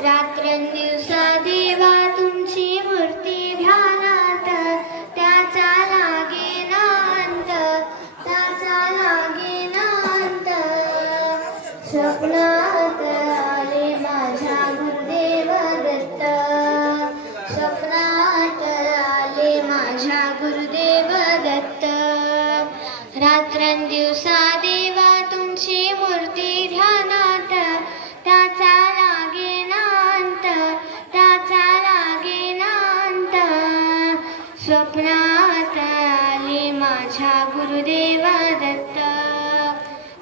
रात्रंदिवसा देवा तुमची मूर्ती ध्यानात, त्याचा लागेना अंत, त्याचा लागेना अंत. स्वप्नात आले माझ्या गुरुदेव दत्त, स्वप्नात आले माझ्या गुरुदेव दत्त. रात्रंदिवसा देवा तुमची मूर्ती ध्यानात, त्याचा लागेना अंत, त्याचा लागेना अंत. स्वप्नात आले माझ्या गुरुदेव दत्त,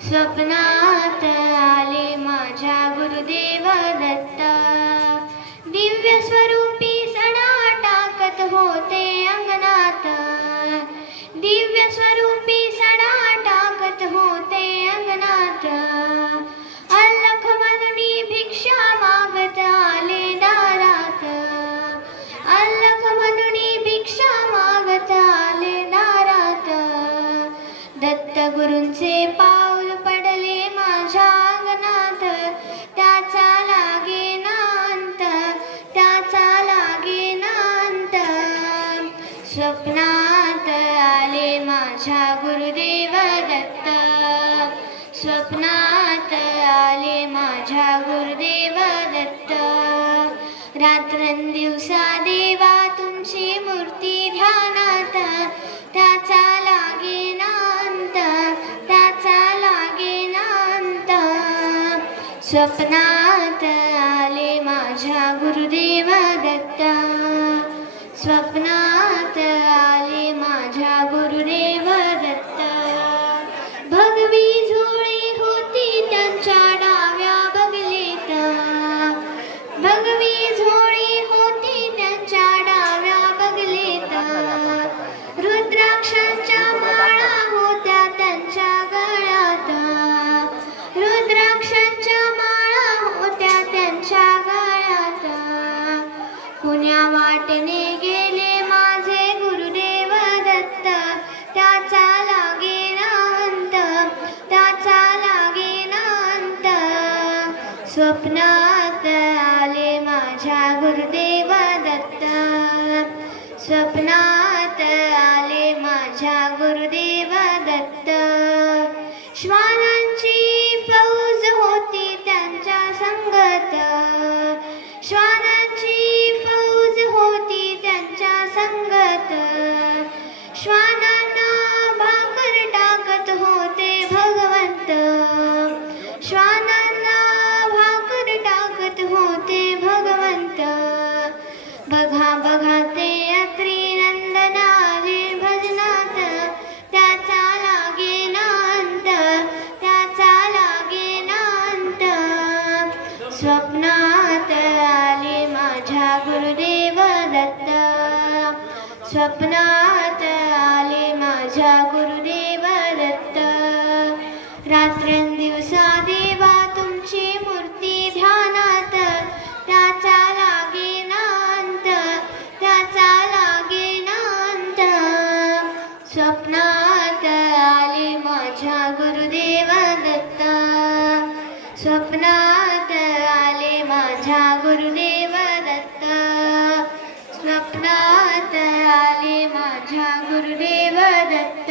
स्वप्नात आले माझ्या गुरुदेव दत्त. दिव्य स्वरूपी सडा टाकत होते अंगणात, दिव्य स्वरूपी सडा टाकत होते अंगणात. अल्लख म्हणूनी भिक्षा मागत आले दारात, अल्लख म्हणूनी भिक्षा मागत आले दारात. दत्त गुरूंचे पाऊल पडले माझ्या अंगणात, त्याचा लागेना अंत, त्याचा लागेना अंत. स्वप्नात आले माझ्या गुरुदेव दत्त, स्वप्नात आले माझ्या गुरुदेव दत्त. रात्रंदिवसा देवा तुमची मूर्ती ध्यानात, त्याचा लागेना अंत, त्याचा लागेना अंत. स्वप्नात आले माझ्या गुरुदेव दत्त, स्वप्नात आले माझ्या गुरुदेव दत्त. भगवी झोळी होती त्यांच्या डाव्या बगलीत, भगवी झोळी होती त्यांच्या डाव्या बगलीत. रुद्राक्षांच्या माळा होत्या त्यांच्या गळ्यात, रुद्राक्षांच्या माळा होत्या त्यांच्या गळ्यात. पुण्या वाटेने गेले माझे गुरुदेव दत्त, त्याचा लागेना अंत, त्याचा लागेना अंत. स्वप्नात आले माझ्या गुरुदेव दत्त, स्वप्नात आले माझ्या गुरुदेव दत्त. श्वानांची फौज होती त्यांच्या संगत, श्वानांची फौज होती त्यांच्या संगत. श्वानांना भाकर टाकत होते भगवंत, श्वानांना भाकर टाकत होते भगवंत. बघा बघा ते अत्री नंदन आले भजनात, त्याचा लागेना अंत, त्याचा लागेना अंत. स्वप्नात आले माझ्या गुरुदेव दत्त, स्वप्नात आले माझ्या गुरुदेव दत्त. रात्रंदिवसा देवा तुमची मूर्ती ध्यानात, त्याचा लागेना अंत, त्याचा लागेना अंत. स्वप्नात आले माझ्या गुरुदेव दत्त, स्वप्नात आले माझ्या गुरुदेव दत्त, स्वप्नात आले माझ्या गुरुदेव दत्त.